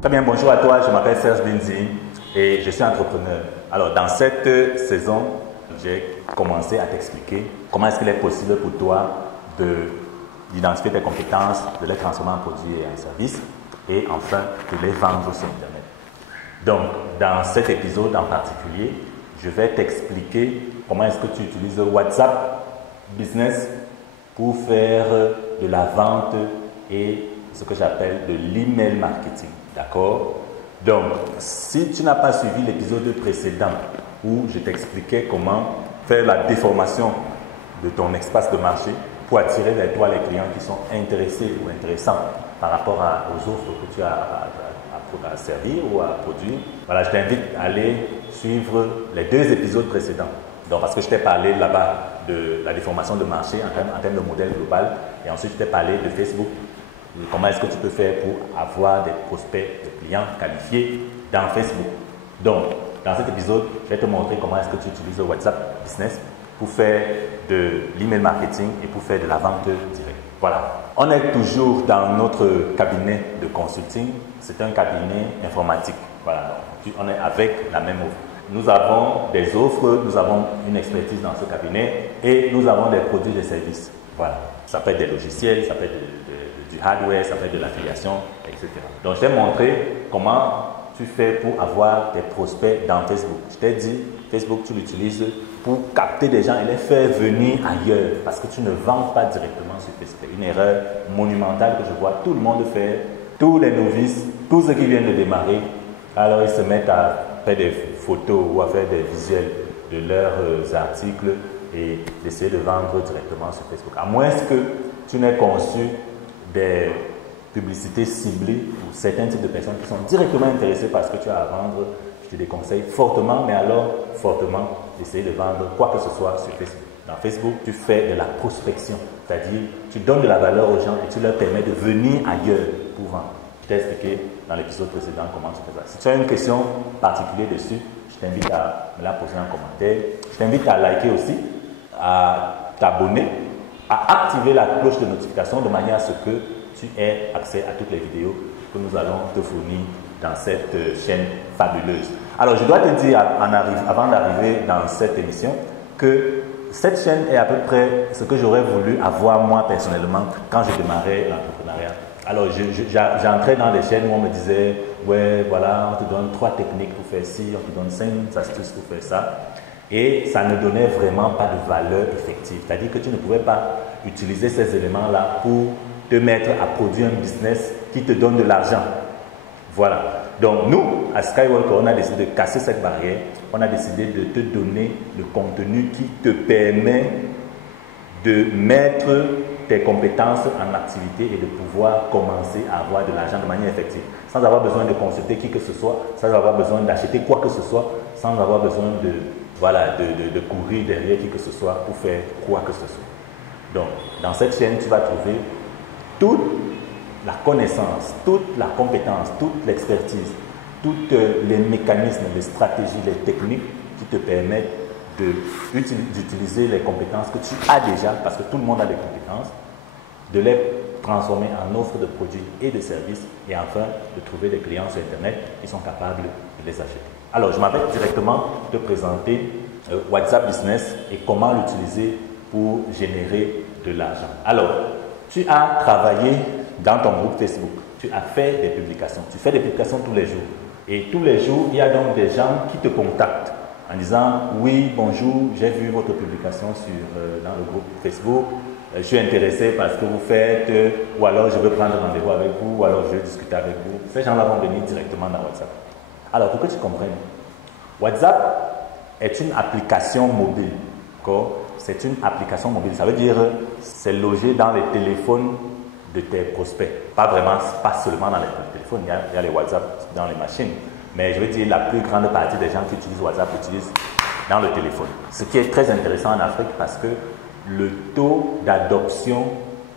Très bien, bonjour à toi, je m'appelle Serge Binzi et je suis entrepreneur. Alors, dans cette saison, j'ai commencé à t'expliquer comment est-ce qu'il est possible pour toi d'identifier tes compétences, de les transformer en produits et en services et enfin de les vendre sur Internet. Donc, dans cet épisode en particulier, je vais t'expliquer comment est-ce que tu utilises WhatsApp Business pour faire de la vente et ce que j'appelle de l'email marketing. D'accord? Donc, si tu n'as pas suivi l'épisode précédent où je t'expliquais comment faire la déformation de ton espace de marché pour attirer vers toi les clients qui sont intéressés ou intéressants par rapport aux offres que tu as à servir ou à produire, voilà, je t'invite à aller suivre les 2 épisodes précédents. Donc, parce que je t'ai parlé là-bas de la déformation de marché en termes de modèle global et ensuite je t'ai parlé de Facebook. Comment est-ce que tu peux faire pour avoir des prospects, des clients qualifiés dans Facebook. Donc, dans cet épisode, je vais te montrer comment est-ce que tu utilises le WhatsApp Business pour faire de l'email marketing et pour faire de la vente directe. Voilà. On est toujours dans notre cabinet de consulting. C'est un cabinet informatique. Voilà. On est avec la même offre. Nous avons des offres, nous avons une expertise dans ce cabinet et nous avons des produits et des services. Voilà. Ça peut être des logiciels, ça peut être du hardware, ça peut être de l'affiliation, etc. Donc, je t'ai montré comment tu fais pour avoir des prospects dans Facebook. Je t'ai dit, Facebook, tu l'utilises pour capter des gens et les faire venir ailleurs parce que tu ne vends pas directement sur Facebook. Une erreur monumentale que je vois tout le monde faire, tous les novices, tous ceux qui viennent de démarrer. Alors, ils se mettent à faire des photos ou à faire des visuels de leurs articles et d'essayer de vendre directement sur Facebook. À moins que tu n'aies conçu des publicités ciblées pour certains types de personnes qui sont directement intéressées par ce que tu as à vendre, je te déconseille fortement, mais alors fortement, d'essayer de vendre quoi que ce soit sur Facebook. Dans Facebook, tu fais de la prospection, c'est-à-dire tu donnes de la valeur aux gens et tu leur permets de venir ailleurs pour vendre. Je t'ai expliqué dans l'épisode précédent comment tu fais ça. Si tu as une question particulière dessus, je t'invite à me la poser en commentaire. Je t'invite à liker aussi, à t'abonner, à activer la cloche de notification de manière à ce que tu aies accès à toutes les vidéos que nous allons te fournir dans cette chaîne fabuleuse. Alors, je dois te dire avant d'arriver dans cette émission que cette chaîne est à peu près ce que j'aurais voulu avoir moi personnellement quand je démarrais l'entrepreneuriat. Alors, j'entrais dans des chaînes où on me disait, ouais, voilà, on te donne 3 techniques pour faire ci, on te donne 5 astuces pour faire ça. Et ça ne donnait vraiment pas de valeur effective. C'est-à-dire que tu ne pouvais pas utiliser ces éléments-là pour te mettre à produire un business qui te donne de l'argent. Voilà. Donc nous, à Skywalker, on a décidé de casser cette barrière. On a décidé de te donner le contenu qui te permet de mettre tes compétences en activité et de pouvoir commencer à avoir de l'argent de manière effective. Sans avoir besoin de consulter qui que ce soit, sans avoir besoin d'acheter quoi que ce soit, sans avoir besoin de courir derrière qui que ce soit pour faire quoi que ce soit. Donc, dans cette chaîne, tu vas trouver toute la connaissance, toute la compétence, toute l'expertise, tous les mécanismes, les stratégies, les techniques qui te permettent d'utiliser les compétences que tu as déjà, parce que tout le monde a des compétences, de les transformer en offres de produits et de services et enfin de trouver des clients sur Internet qui sont capables de les acheter. Alors, je m'avais directement te présenter WhatsApp Business et comment l'utiliser pour générer de l'argent. Alors, tu as travaillé dans ton groupe Facebook, tu as fait des publications, tu fais des publications tous les jours. Et tous les jours, il y a donc des gens qui te contactent en disant « Oui, bonjour, j'ai vu votre publication dans le groupe Facebook, je suis intéressé par ce que vous faites, ou alors je veux prendre rendez-vous avec vous, ou alors je veux discuter avec vous. » Ces gens-là vont venir directement dans WhatsApp. Alors, pour que tu comprennes, WhatsApp est une application mobile. C'est une application mobile. Ça veut dire c'est logé dans les téléphones de tes prospects. Pas seulement dans les téléphones, il y a les WhatsApp dans les machines. Mais je veux dire, la plus grande partie des gens qui utilisent WhatsApp l'utilisent dans le téléphone. Ce qui est très intéressant en Afrique parce que le taux d'adoption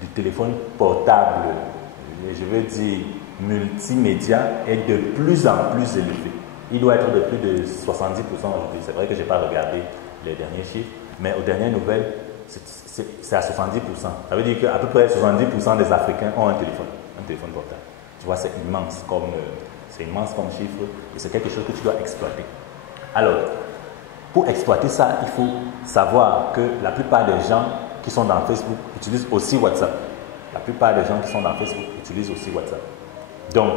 du téléphone portable, je veux dire multimédia, est de plus en plus élevé. Il doit être de plus de 70% aujourd'hui. C'est vrai que je n'ai pas regardé les derniers chiffres, mais aux dernières nouvelles, c'est à 70%. Ça veut dire qu'à peu près 70% des Africains ont un téléphone portable. Tu vois, c'est immense comme C'est immense comme chiffre et c'est quelque chose que tu dois exploiter. Alors, pour exploiter ça, il faut savoir que la plupart des gens qui sont dans Facebook utilisent aussi WhatsApp. La plupart des gens qui sont dans Facebook utilisent aussi WhatsApp. Donc,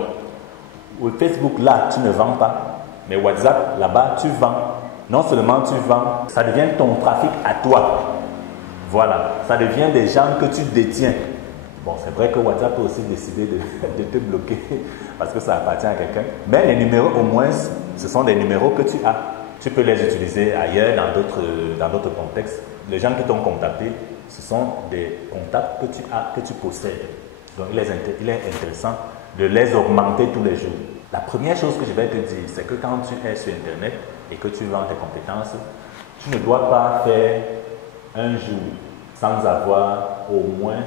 Facebook là, tu ne vends pas, mais WhatsApp là-bas, tu vends. Non seulement tu vends, ça devient ton trafic à toi. Voilà, ça devient des gens que tu détiens. Bon, c'est vrai que WhatsApp peut aussi décider de te bloquer parce que ça appartient à quelqu'un. Mais les numéros, au moins, ce sont des numéros que tu as. Tu peux les utiliser ailleurs, dans d'autres contextes. Les gens qui t'ont contacté, ce sont des contacts que tu as, que tu possèdes. Donc, il est intéressant de les augmenter tous les jours. La première chose que je vais te dire, c'est que quand tu es sur Internet et que tu vends tes compétences, tu ne dois pas faire un jour sans avoir au moins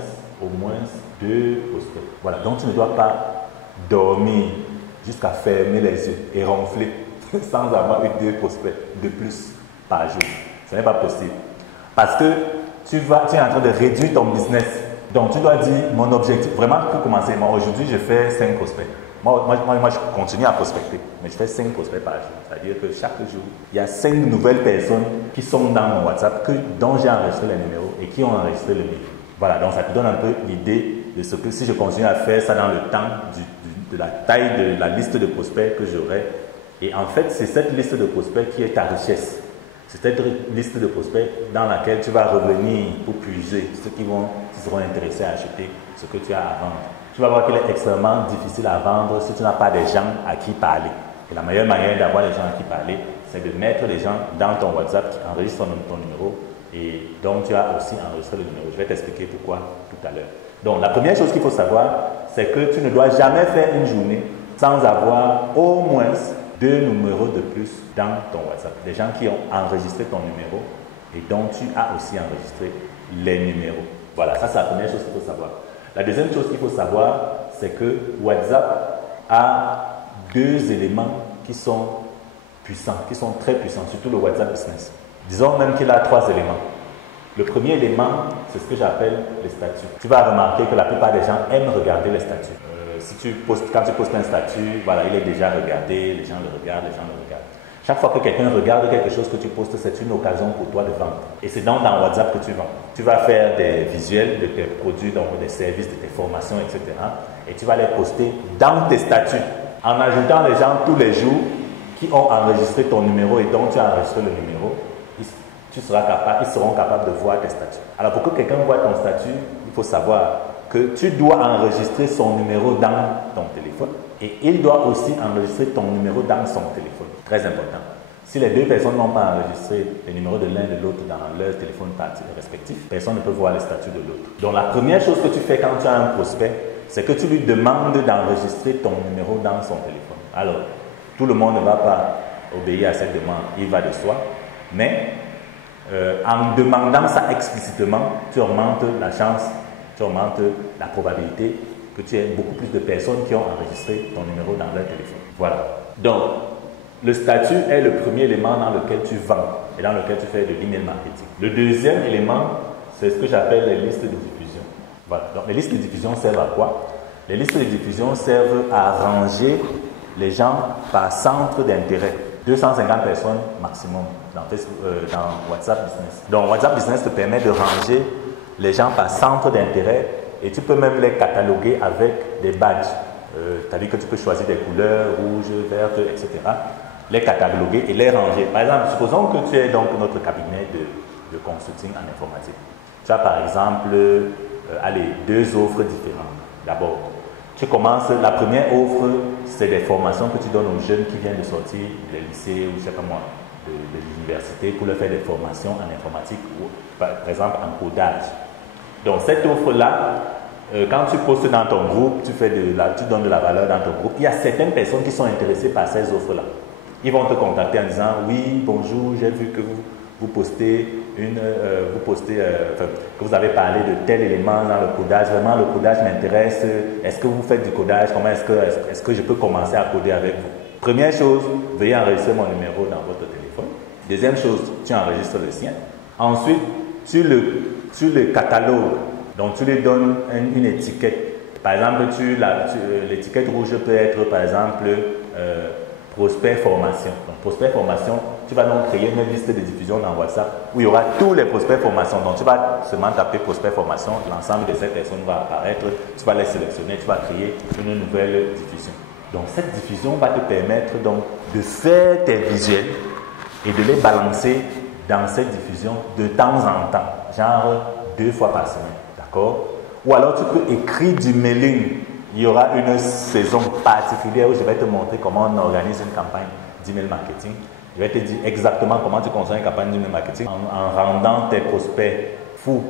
2 prospects. Voilà, donc tu ne dois pas dormir jusqu'à fermer les yeux et ronfler sans avoir eu 2 prospects de plus par jour. Ce n'est pas possible. Parce que tu es en train de réduire ton business. Donc tu dois dire, mon objectif, vraiment pour commencer, moi aujourd'hui je fais 5 prospects. Moi, je continue à prospecter, mais je fais 5 prospects par jour. C'est-à-dire que chaque jour, il y a 5 nouvelles personnes qui sont dans mon WhatsApp, dont j'ai enregistré les numéros et qui ont enregistré le mien. Voilà, donc ça te donne un peu l'idée de ce que si je continue à faire ça dans le temps, de la taille de la liste de prospects que j'aurai. Et en fait, c'est cette liste de prospects qui est ta richesse. C'est cette liste de prospects dans laquelle tu vas revenir pour puiser ceux qui seront intéressés à acheter ce que tu as à vendre. Tu vas voir qu'il est extrêmement difficile à vendre si tu n'as pas des gens à qui parler. Et la meilleure manière d'avoir des gens à qui parler, c'est de mettre les gens dans ton WhatsApp qui enregistrent ton numéro et donc tu as aussi enregistré le numéro. Je vais t'expliquer pourquoi tout à l'heure. Donc la première chose qu'il faut savoir, c'est que tu ne dois jamais faire une journée sans avoir au moins 2 numéros de plus dans ton WhatsApp. Des gens qui ont enregistré ton numéro et dont tu as aussi enregistré les numéros. Voilà, ça c'est la première chose qu'il faut savoir. La deuxième chose qu'il faut savoir, c'est que WhatsApp a 2 éléments qui sont puissants, qui sont très puissants, surtout le WhatsApp Business. Disons même qu'il a 3 éléments. Le premier élément, c'est ce que j'appelle les statuts. Tu vas remarquer que la plupart des gens aiment regarder les statuts. Quand tu postes un statut, voilà, il est déjà regardé, les gens le regardent. Chaque fois que quelqu'un regarde quelque chose que tu postes, c'est une occasion pour toi de vendre. Et c'est donc dans WhatsApp que tu vends. Tu vas faire des visuels de tes produits, donc des services, de tes formations, etc. Et tu vas les poster dans tes statuts en ajoutant les gens tous les jours qui ont enregistré ton numéro et dont tu as enregistré le numéro. Ils seront capables de voir tes statuts. Alors pour que quelqu'un voit ton statut, il faut savoir que tu dois enregistrer son numéro dans ton téléphone et il doit aussi enregistrer ton numéro dans son téléphone. Très important. Si les 2 personnes n'ont pas enregistré les numéros de l'un et de l'autre dans leur téléphone respectif, personne ne peut voir le statut de l'autre. Donc la première chose que tu fais quand tu as un prospect, c'est que tu lui demandes d'enregistrer ton numéro dans son téléphone. Alors, tout le monde ne va pas obéir à cette demande, il va de soi, mais en demandant ça explicitement, tu augmentes la chance, tu augmentes la probabilité que tu aies beaucoup plus de personnes qui ont enregistré ton numéro dans leur téléphone. Voilà. Donc, le statut est le premier élément dans lequel tu vends et dans lequel tu fais de l'email marketing. Le deuxième élément, c'est ce que j'appelle les listes de diffusion. Voilà. Donc, les listes de diffusion servent à quoi? Les listes de diffusion servent à ranger les gens par centre d'intérêt. 250 personnes maximum dans WhatsApp Business. Donc, WhatsApp Business te permet de ranger les gens par centre d'intérêt et tu peux même les cataloguer avec des badges. C'est-à-dire que tu peux choisir des couleurs, rouge, verte, etc. Les cataloguer et les ranger. Par exemple, supposons que tu es donc notre cabinet de consulting en informatique. Tu as par exemple 2 offres différentes. D'abord, tu commences, la première offre, c'est des formations que tu donnes aux jeunes qui viennent de sortir des lycées ou je sais pas moi, de l'université pour leur faire des formations en informatique ou par exemple en codage. Donc cette offre-là, quand tu postes dans ton groupe, tu donnes de la valeur dans ton groupe, il y a certaines personnes qui sont intéressées par ces offres-là. Ils vont te contacter en disant « Oui, bonjour, j'ai vu que vous postez que vous avez parlé de tel élément dans le codage. Vraiment, le codage m'intéresse. Est-ce que vous faites du codage? Comment est-ce que je peux commencer à coder avec vous? Première chose, veuillez enregistrer mon numéro dans votre téléphone. Deuxième chose, tu enregistres le sien. Ensuite, tu le catalogues. Donc, tu lui donnes une étiquette. Par exemple, l'étiquette rouge peut être, par exemple, prospect formation. Donc, prospect formation, tu vas donc créer une liste de diffusion dans WhatsApp où il y aura tous les prospects formation. Donc, tu vas seulement taper prospect formation, l'ensemble de ces personnes va apparaître, tu vas les sélectionner, tu vas créer une nouvelle diffusion. Donc, cette diffusion va te permettre donc de faire tes visuels et de les balancer dans cette diffusion de temps en temps, genre 2 fois par semaine, d'accord? Ou alors, tu peux écrire du mailing. Il y aura une saison particulière où je vais te montrer comment on organise une campagne d'email marketing. Je vais te dire exactement comment tu construis une campagne d'email marketing en rendant tes prospects fous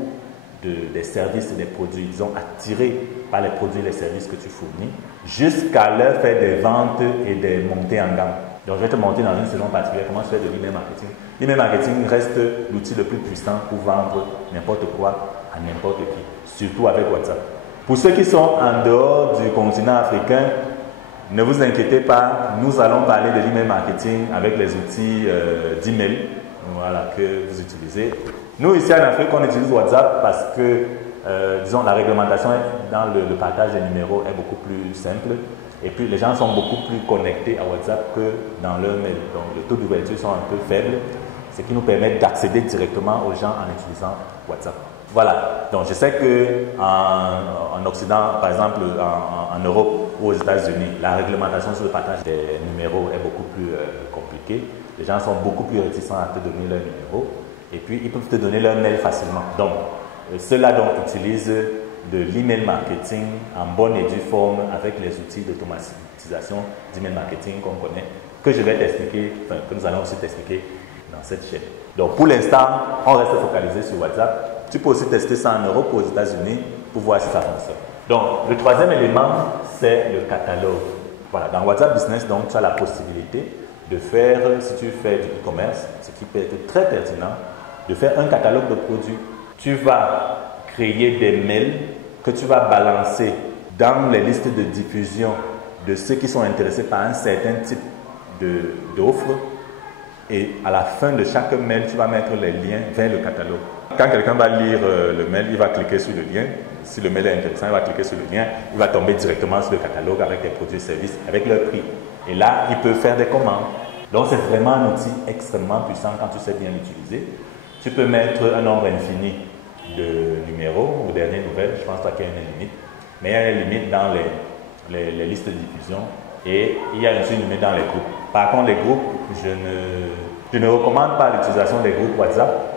des services et des produits. Ils sont attirés par les produits et les services que tu fournis jusqu'à leur faire des ventes et des montées en gamme. Donc, je vais te montrer dans une saison particulière comment je fais de l'email marketing. L'email marketing reste l'outil le plus puissant pour vendre n'importe quoi à n'importe qui, surtout avec WhatsApp. Pour ceux qui sont en dehors du continent africain, ne vous inquiétez pas, nous allons parler de l'email marketing avec les outils d'email que vous utilisez. Nous, ici en Afrique, on utilise WhatsApp parce que, disons, la réglementation dans le partage des numéros est beaucoup plus simple. Et puis, les gens sont beaucoup plus connectés à WhatsApp que dans leur mail. Donc, le taux d'ouverture sont un peu faibles, ce qui nous permet d'accéder directement aux gens en utilisant WhatsApp. Voilà, donc je sais qu'en Occident, par exemple en Europe ou aux États-Unis, la réglementation sur le partage des numéros est beaucoup plus compliquée. Les gens sont beaucoup plus réticents à te donner leur numéro et puis ils peuvent te donner leur mail facilement. Donc, ceux-là donc utilisent de l'email marketing en bonne et due forme avec les outils d'automatisation d'email marketing qu'on connaît, que je vais t'expliquer, enfin que nous allons aussi t'expliquer dans cette chaîne. Donc, pour l'instant, on reste focalisé sur WhatsApp. Tu peux aussi tester ça en Europe ou aux États-Unis pour voir si ça fonctionne. Donc, le troisième élément, c'est le catalogue. Voilà, dans WhatsApp Business, donc, tu as la possibilité de faire, si tu fais du e-commerce, ce qui peut être très pertinent, de faire un catalogue de produits. Tu vas créer des mails que tu vas balancer dans les listes de diffusion de ceux qui sont intéressés par un certain type d'offres. Et à la fin de chaque mail, tu vas mettre les liens vers le catalogue. Quand quelqu'un va lire le mail, il va cliquer sur le lien. Si le mail est intéressant, il va cliquer sur le lien. Il va tomber directement sur le catalogue avec les produits et services, avec leur prix. Et là, il peut faire des commandes. Donc, c'est vraiment un outil extrêmement puissant quand tu sais bien l'utiliser. Tu peux mettre un nombre infini de numéros aux dernières nouvelles. Je pense pas qu'il y a une limite. Mais il y a une limite dans les listes de diffusion. Et il y a aussi une limite dans les groupes. Par contre, les groupes, je ne recommande pas l'utilisation des groupes WhatsApp.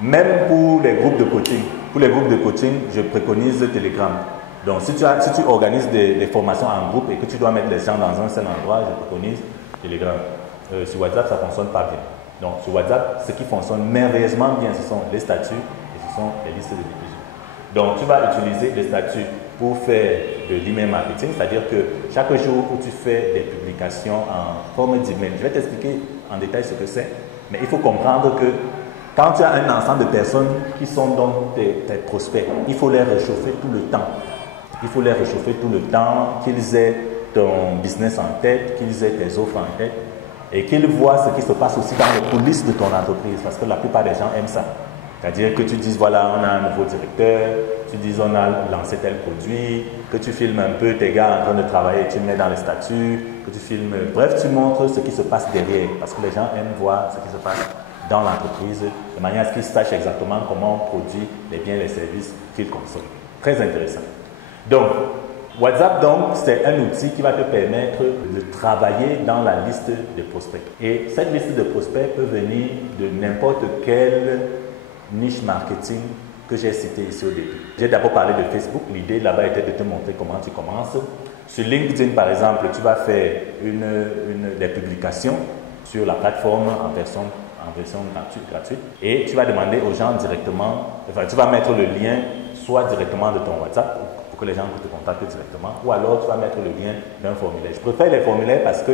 Même pour les groupes de coaching. Pour les groupes de coaching, je préconise Telegram. Donc, si tu organises des formations en groupe et que tu dois mettre les gens dans un seul endroit, je préconise Telegram. Sur WhatsApp, ça ne fonctionne pas bien. Donc, sur WhatsApp, ce qui fonctionne merveilleusement bien, ce sont les statuts et ce sont les listes de diffusion. Donc, tu vas utiliser les statuts pour faire de l'email marketing, c'est-à-dire que chaque jour où tu fais des publications en forme d'email, je vais t'expliquer en détail ce que c'est, mais il faut comprendre que quand tu as un ensemble de personnes qui sont donc tes prospects, il faut les réchauffer tout le temps. Il faut les réchauffer tout le temps, qu'ils aient ton business en tête, qu'ils aient tes offres en tête et qu'ils voient ce qui se passe aussi dans les coulisses de ton entreprise parce que la plupart des gens aiment ça. C'est-à-dire que tu dises, voilà, on a un nouveau directeur, tu dises, on a lancé tel produit, que tu filmes un peu tes gars en train de travailler, tu mets dans les statuts, que tu filmes, bref, tu montres ce qui se passe derrière parce que les gens aiment voir ce qui se passe dans l'entreprise, de manière à ce qu'ils sachent exactement comment on produit les biens et les services qu'ils consomment. Très intéressant. Donc, WhatsApp, donc, c'est un outil qui va te permettre de travailler dans la liste de prospects. Et cette liste de prospects peut venir de n'importe quelle niche marketing que j'ai cité ici au début. J'ai d'abord parlé de Facebook. L'idée là-bas était de te montrer comment tu commences. Sur LinkedIn, par exemple, tu vas faire des publications sur la plateforme en version gratuite et tu vas demander aux gens directement, enfin tu vas mettre le lien soit directement de ton WhatsApp pour que les gens te contactent directement ou alors tu vas mettre le lien d'un formulaire. Je préfère les formulaires parce que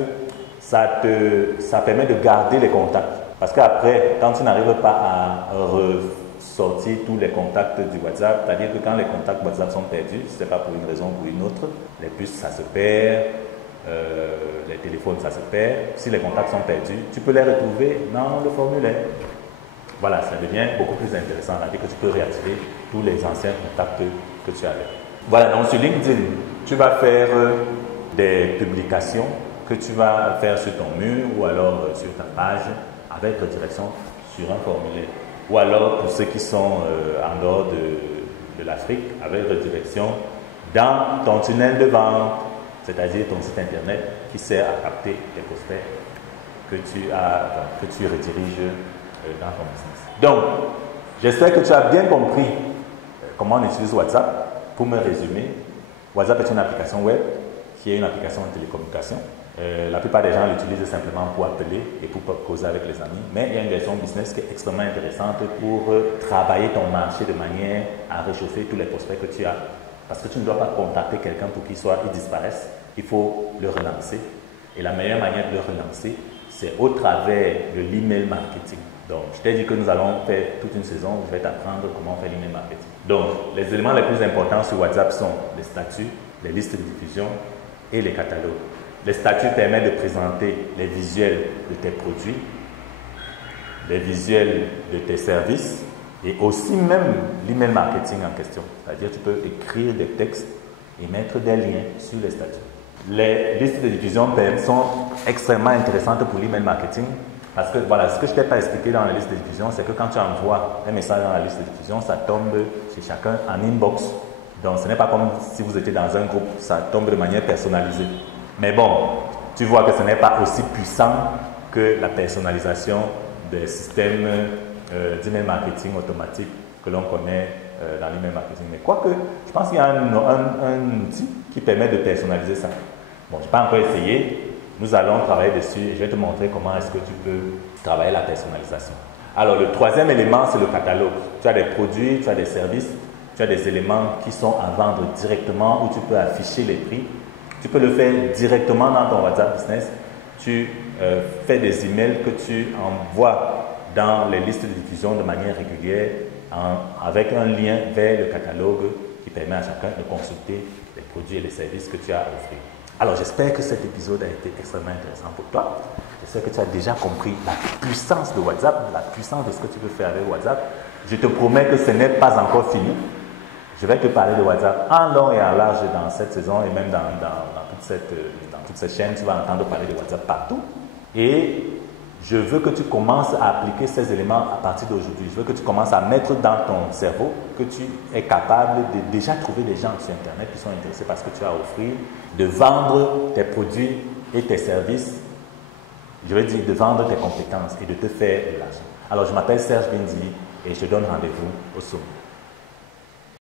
ça permet de garder les contacts parce qu'après quand tu n'arrives pas à ressortir tous les contacts du WhatsApp, c'est-à-dire que quand les contacts WhatsApp sont perdus, ce n'est pas pour une raison ou pour une autre, les puces ça se perd, les téléphones, ça se perd. Si les contacts sont perdus, tu peux les retrouver dans le formulaire. Voilà, ça devient beaucoup plus intéressant. C'est-à-dire que tu peux réactiver tous les anciens contacts que tu avais. Voilà, donc sur LinkedIn, tu vas faire des publications que tu vas faire sur ton mur ou alors sur ta page avec redirection sur un formulaire. Ou alors pour ceux qui sont en dehors de l'Afrique, avec redirection dans ton tunnel de vente, c'est-à-dire ton site internet qui sert à capter les prospects que tu rediriges dans ton business. Donc, j'espère que tu as bien compris comment on utilise WhatsApp. Pour me résumer, WhatsApp est une application web qui est une application de télécommunication. La plupart des gens l'utilisent simplement pour appeler et pour causer avec les amis, mais il y a une version business qui est extrêmement intéressante pour travailler ton marché de manière à réchauffer tous les prospects que tu as. Parce que tu ne dois pas contacter quelqu'un pour qu'il disparaisse, il faut le relancer. Et la meilleure manière de le relancer, c'est au travers de l'email marketing. Donc, je t'ai dit que nous allons faire toute une saison où je vais t'apprendre comment faire l'email marketing. Donc, les éléments les plus importants sur WhatsApp sont les statuts, les listes de diffusion et les catalogues. Les statuts permettent de présenter les visuels de tes produits, les visuels de tes services et aussi même l'email marketing en question. C'est-à-dire tu peux écrire des textes et mettre des liens sur les statuts. Les listes de diffusion sont extrêmement intéressantes pour l'email marketing parce que voilà, ce que je ne t'ai pas expliqué dans la liste de diffusion, c'est que quand tu envoies un message dans la liste de diffusion, ça tombe chez chacun en inbox. Donc ce n'est pas comme si vous étiez dans un groupe, ça tombe de manière personnalisée. Mais bon, tu vois que ce n'est pas aussi puissant que la personnalisation des systèmes d'email marketing automatique que l'on connaît dans l'email marketing. Mais quoique, je pense qu'il y a un outil qui permet de personnaliser ça. Bon, je n'ai pas encore essayé. Nous allons travailler dessus et je vais te montrer comment est-ce que tu peux travailler la personnalisation. Alors, le troisième élément, c'est le catalogue. Tu as des produits, tu as des services, tu as des éléments qui sont à vendre directement où tu peux afficher les prix. Tu peux le faire directement dans ton WhatsApp Business. Tu fais des emails que tu envoies dans les listes de diffusion de manière régulière avec un lien vers le catalogue qui permet à chacun de consulter les produits et les services que tu as à offrir. Alors, j'espère que cet épisode a été extrêmement intéressant pour toi. J'espère que tu as déjà compris la puissance de WhatsApp, la puissance de ce que tu peux faire avec WhatsApp. Je te promets que ce n'est pas encore fini. Je vais te parler de WhatsApp en long et en large dans cette saison et même dans toute cette chaîne. Tu vas entendre parler de WhatsApp partout. Et je veux que tu commences à appliquer ces éléments à partir d'aujourd'hui. Je veux que tu commences à mettre dans ton cerveau que tu es capable de déjà trouver des gens sur Internet qui sont intéressés par ce que tu as à offrir, de vendre tes produits et tes services, je veux dire de vendre tes compétences et de te faire de l'argent. Alors, je m'appelle Serge Bindi et je te donne rendez-vous au sommet.